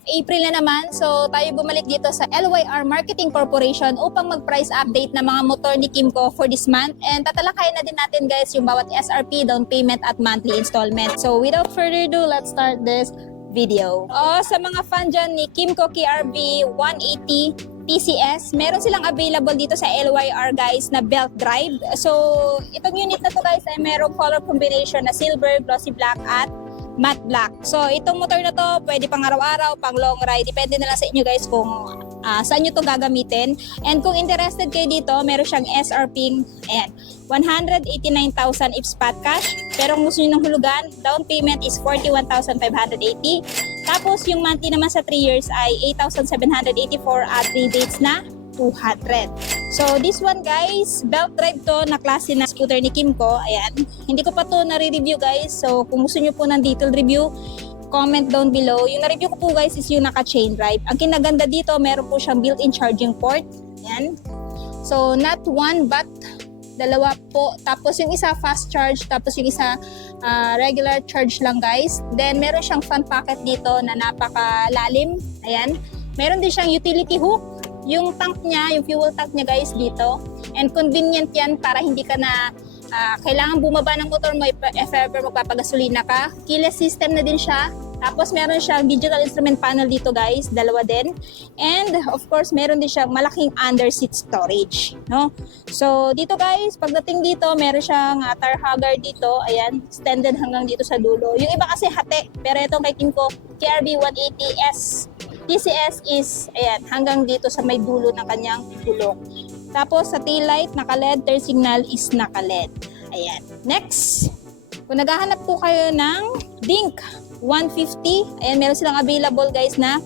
of April na naman, so tayo bumalik dito sa LYR Marketing Corporation upang mag-price update ng mga motor ni Kymco for this month. And tatalakayin na din natin guys yung bawat SRP, down payment at monthly installment. So without further ado, let's start this video. Sa mga fan dyan ni Kymco KRV 180 TCS, meron silang available dito sa LYR guys na belt drive. So itong unit na to guys ay merong color combination na silver, glossy black at matte black. So itong motor na to pwede pang araw-araw, pang long ride, depende na lang sa inyo guys kung saan nyo to gagamitin. And kung interested kayo dito, meron siyang SRP and 189,000 if spot cash. Pero kung gusto nyo ng hulugan, down payment is 41,580. Tapos yung monthly naman sa 3 years ay 8,784 at rebates na 200. So this one guys, belt drive to na klase na scooter ni Kymco. Ayan, hindi ko pa to nare-review guys. So kung gusto nyo po ng detailed review, comment down below. Yung na-review ko po guys is yung naka-chain drive. Ang kinaganda dito, meron po siyang built-in charging port. Ayan. So not one but dalawa po. Tapos yung isa fast charge, tapos yung isa regular charge lang guys. Then meron siyang fan pocket dito na napakalalim. Ayan. Meron din siyang utility hook. Yung tank niya, yung fuel tank niya guys dito. And convenient yan para hindi ka na kailangan bumaba ng motor mo if ever magpapagasolina ka. Keyless system na din siya. Tapos meron siyang digital instrument panel dito guys, dalawa din. And of course, meron din siyang malaking under seat storage, no? So dito guys, pagdating dito, meron siyang tire hugger dito, ayan, extended hanggang dito sa dulo. Yung iba kasi hati, pero itong kay Kymco KRV 180S TCS is ayan, hanggang dito sa may dulo ng kanyang gulong. Tapos sa tail light, naka-LED, turn signal is naka-LED. Ayan. Next, kung naghahanap po kayo ng Dink 150, ayan, meron silang available guys na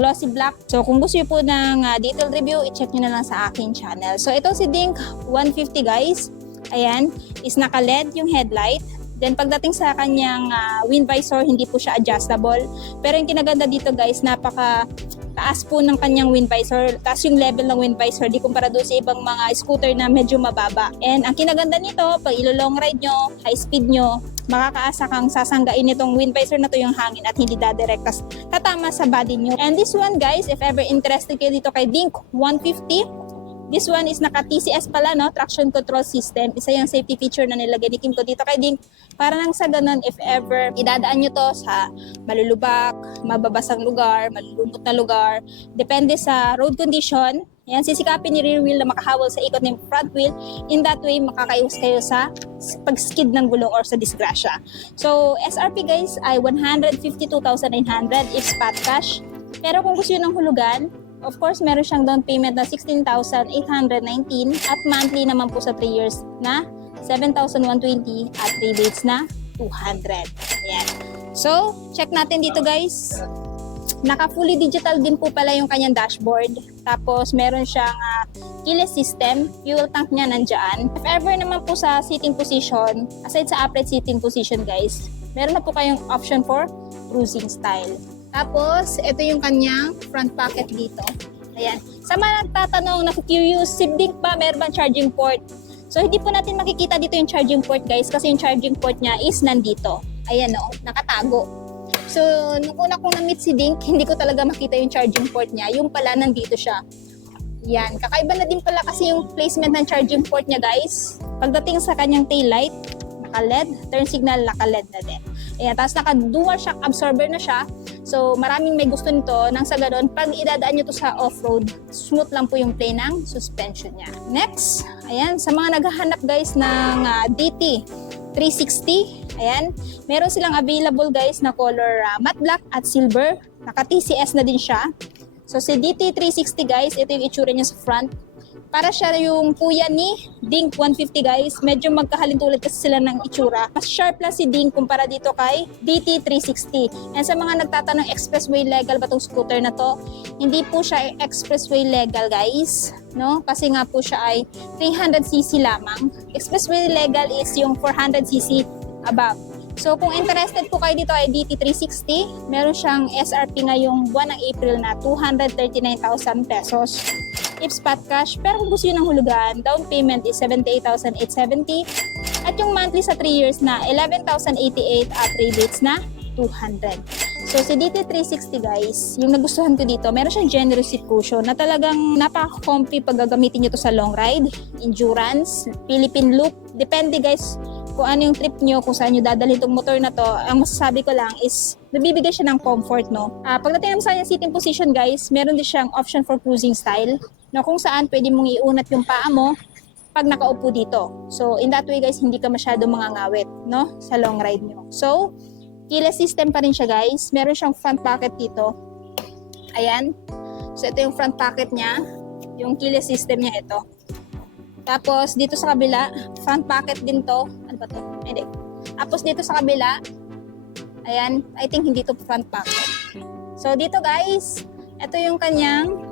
glossy black. So kung gusto nyo po ng detailed review, i-check nyo na lang sa aking channel. So ito si Dink 150 guys, ayan, is naka-LED yung headlight. Then pagdating sa kanyang wind visor, hindi po siya adjustable. Pero yung kinaganda dito guys, napaka taas po ng kanyang wind visor. Taas yung level ng wind visor, di kumpara doon sa ibang mga scooter na medyo mababa. And ang kinaganda nito, pag ilo-long ride nyo, high speed nyo, makakaasa kang sasanggain nitong wind visor na to yung hangin at hindi dadirektas tatama sa body nyo. And this one guys, if ever interested kayo dito kay Dink 150, this one is naka-TCS pala, no? Traction control system. Isa yung safety feature na nilagay ni Kymco dito kay Dink. Para nang sa ganun, if ever idadaan nyo to sa malulubak, mababasang lugar, malulumot na lugar, depende sa road condition, yan, sisikapin ni rear wheel na makahawal sa ikot ng front wheel. In that way, makakaiwas kayo sa pag-skid ng gulong or sa disgrasya. So, SRP guys ay 152,900 if spot cash. Pero kung gusto nyo ng hulugan, of course, meron siyang down payment na 16,819 at monthly naman po sa 3 years na 7,120 at rebates na 200. Ayan. So, check natin dito guys. Naka-fully digital din po pala yung kanyang dashboard. Tapos, meron siyang keyless system. Fuel tank niya nandyan. If ever naman po sa sitting position, aside sa upright sitting position guys, meron na po kayong option for cruising style. Tapos, ito yung kanyang front pocket dito. Ayan. Sa mga nagtatanong, na-curious, si Dink ba meron bang charging port? So, hindi po natin makikita dito yung charging port guys kasi yung charging port niya is nandito. Ayan o, nakatago. So, nung una kong na-meet si Dink, hindi ko talaga makita yung charging port niya. Yung pala, nandito siya. Yan. Kakaiba na din pala kasi yung placement ng charging port niya guys. Pagdating sa kanyang tail light, naka-LED, turn signal, naka-LED na din. Ayan, tapos naka-dual shock absorber na siya. So, maraming may gusto nito nang sa ganun, pag idadaan nyo to sa off-road, smooth lang po yung play ng suspension niya. Next, ayan, sa mga naghahanap guys ng DT 360, ayan, meron silang available guys na color matte black at silver. Naka-TCS na din siya. So, si DT 360 guys, ito yung itsura niya sa front. Para siya yung kuya ni Dink 150 guys. Medyo magkahalintulad kasi sila ng itsura. Mas sharp lang si Dink kumpara dito kay DT 360. And sa mga nagtatanong expressway legal ba itong scooter na to? Hindi po siya expressway legal guys. No? Kasi nga po siya ay 300cc lamang. Expressway legal is yung 400cc above. So kung interested po kayo dito ay DT360, meron siyang SRP ngayong buwan ng April na 239,000 pesos. If spot cash, pero kung gusto nyo ng hulugan, down payment is 78,870 at yung monthly sa 3 years na 11,088 at rebates na 200. So si DT360 guys, yung nagustuhan ko dito, meron siyang generous seat cushion na talagang napaka-comfy pag gagamitin nyo to sa long ride, endurance, Philippine loop. Depende guys kung ano yung trip nyo, kung saan nyo dadalhin itong motor na to. Ang masasabi ko lang is nabibigay siya ng comfort, no? Pagdating naman sa kanyang seating position guys, meron din siyang option for cruising style na kung saan pwede mong iunat yung paa mo pag nakaupo dito. So in that way guys, hindi ka masyado mangangawit, no? Sa long ride nyo. So keyless system pa rin siya guys. Meron siyang front pocket dito. Ayan. So ito yung front pocket niya. Yung keyless system niya ito. Tapos dito sa kabila, front pocket din to. Ano ba to? Hindi. Tapos dito sa kabila, ayan, I think hindi to front pocket. So dito guys, ito yung kanyang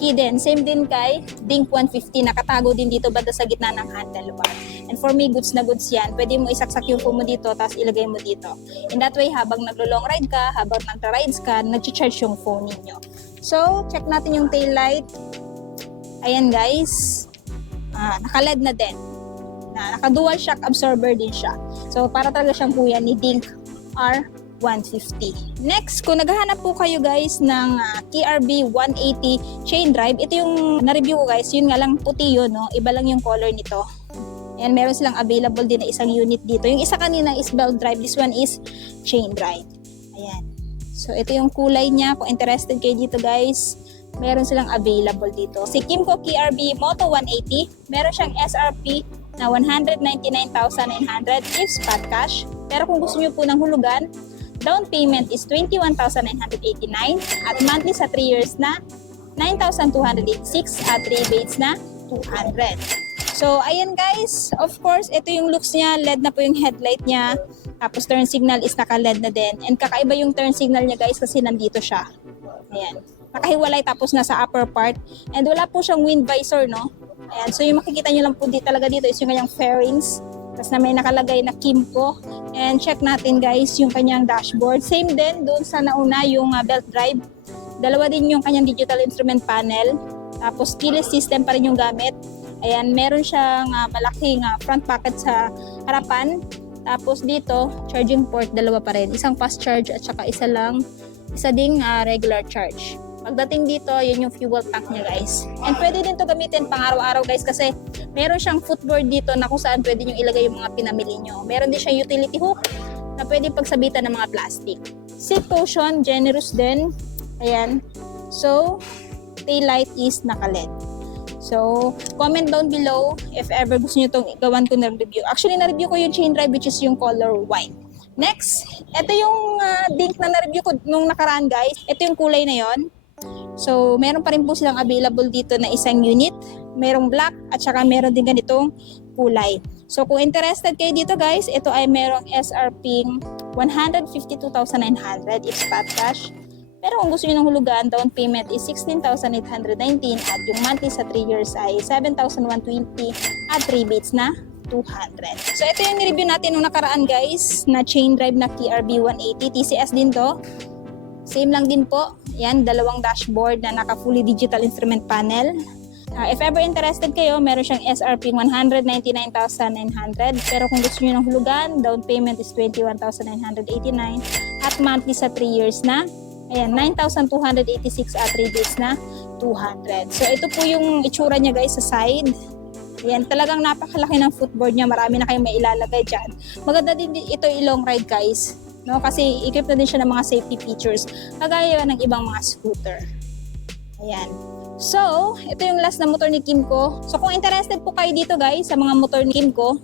key din. Same din kay Dink 150. Nakatago din dito banda sa gitna ng handlebar. And for me, goods na goods yan. Pwede mo isaksak yung phone mo dito, tapos ilagay mo dito. In that way, habang naglo-long ride ka, habang nag-rides ka, nag-charge yung phone ninyo. So, check natin yung tail light. Ayan guys. Naka-LED na din. Naka-dual shock absorber din siya. So, para talaga siyang kuya ni Dink R150. Next, kung naghahanap po kayo guys ng KRB 180 chain drive, ito yung na-review ko guys. Yun nga lang puti yun, no? Iba lang yung color nito. Ayan, meron silang available din na isang unit dito. Yung isa kanina is belt drive. This one is chain drive. Ayan. So, ito yung kulay niya. Kung interested kayo dito guys, meron silang available dito. Si Kymco KRB Moto 180, meron siyang SRP na 199,900 if spot cash. Pero kung gusto niyo po ng hulugan, down payment is 21,989 at monthly sa 3 years na 9,286 at rebates na 200. So, ayan guys, of course, ito yung looks niya, LED na po yung headlight niya, tapos turn signal is naka-LED na din, and kakaiba yung turn signal niya guys kasi nandito siya. Ayan, nakahiwalay tapos nasa upper part, and wala po siyang wind visor, no? Ayan, so yung makikita nyo lang po talaga dito is yung kanyang fairings, tapos na may nakalagay na Kymco, and check natin guys yung kanyang dashboard. Same din, doon sa nauna yung belt drive, dalawa din yung kanyang digital instrument panel, tapos keyless system pa rin yung gamit. Ayan, meron siyang malaking front pocket sa harapan. Tapos dito, charging port, dalawa pa rin. Isang fast charge at saka isa ding regular charge. Pagdating dito, yun yung fuel tank niya guys. And pwede din to gamitin pang araw-araw guys kasi meron siyang footboard dito na kung saan pwede nyo ilagay yung mga pinamili nyo. Meron din siyang utility hook na pwede pagsabitan ng mga plastic. Seat cushion, generous din. Ayan. So, tail light is naka-LED. So, comment down below if ever gusto nyo itong gawan ko ng review. Actually, na-review ko yung chain drive which is yung color white. Next, ito yung Dink na na-review ko nung nakaraan guys. Ito yung kulay na yon. So, meron pa rin po silang available dito na isang unit. Merong black at saka meron din ganitong kulay. So, kung interested kayo dito guys, ito ay merong SRP 152,900 if spot cash. Pero kung gusto nyo ng hulugan, down payment is 16,819 at yung monthly sa 3 years ay 7,120 at rebates na 200. So ito yung review natin nung nakaraan guys na chain drive na KRB 180. TCS din to. Same lang din po. Yan, dalawang dashboard na naka fully digital instrument panel. If ever interested kayo, meron siyang SRP 199,900. Pero kung gusto nyo ng hulugan, down payment is 21,989 at monthly sa 3 years na ayan, 9,286 at rebates na 200. So, ito po yung itsura niya guys sa side. Ayan, talagang napakalaki ng footboard niya. Marami na kayong mailalagay dyan. Maganda din ito i-long ride guys. No? Kasi equipped na din siya ng mga safety features. Kagaya ng ibang mga scooter. Ayan. So, ito yung last na motor ni Kymco. So, kung interested po kayo dito guys sa mga motor ni Kymco,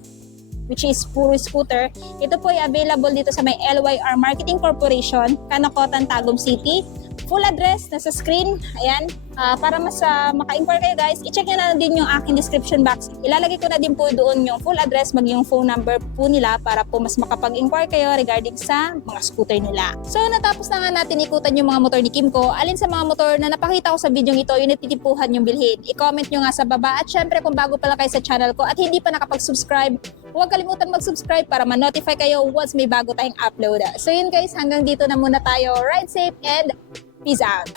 which is puro scooter. Ito po ay available dito sa may LYR Marketing Corporation, Kanakotan, Tagum City. Full address nasa screen. Ayan. Para mas maka-inquire kayo guys, i-check nyo na din yung aking description box. Ilalagay ko na din po doon yung full address, mag yung phone number po nila para po mas makapag-inquire kayo regarding sa mga scooter nila. So natapos na nga natin ikutan yung mga motor ni Kymco. Alin sa mga motor na napakita ko sa video ito, yung natitipuhan yung bilhin. I-comment nyo nga sa baba at syempre kung bago pala kayo sa channel ko at hindi pa nakapag-subscribe, huwag kalimutan mag-subscribe para ma-notify kayo once may bago tayong upload. So yun guys, hanggang dito na muna tayo. Ride safe and peace out!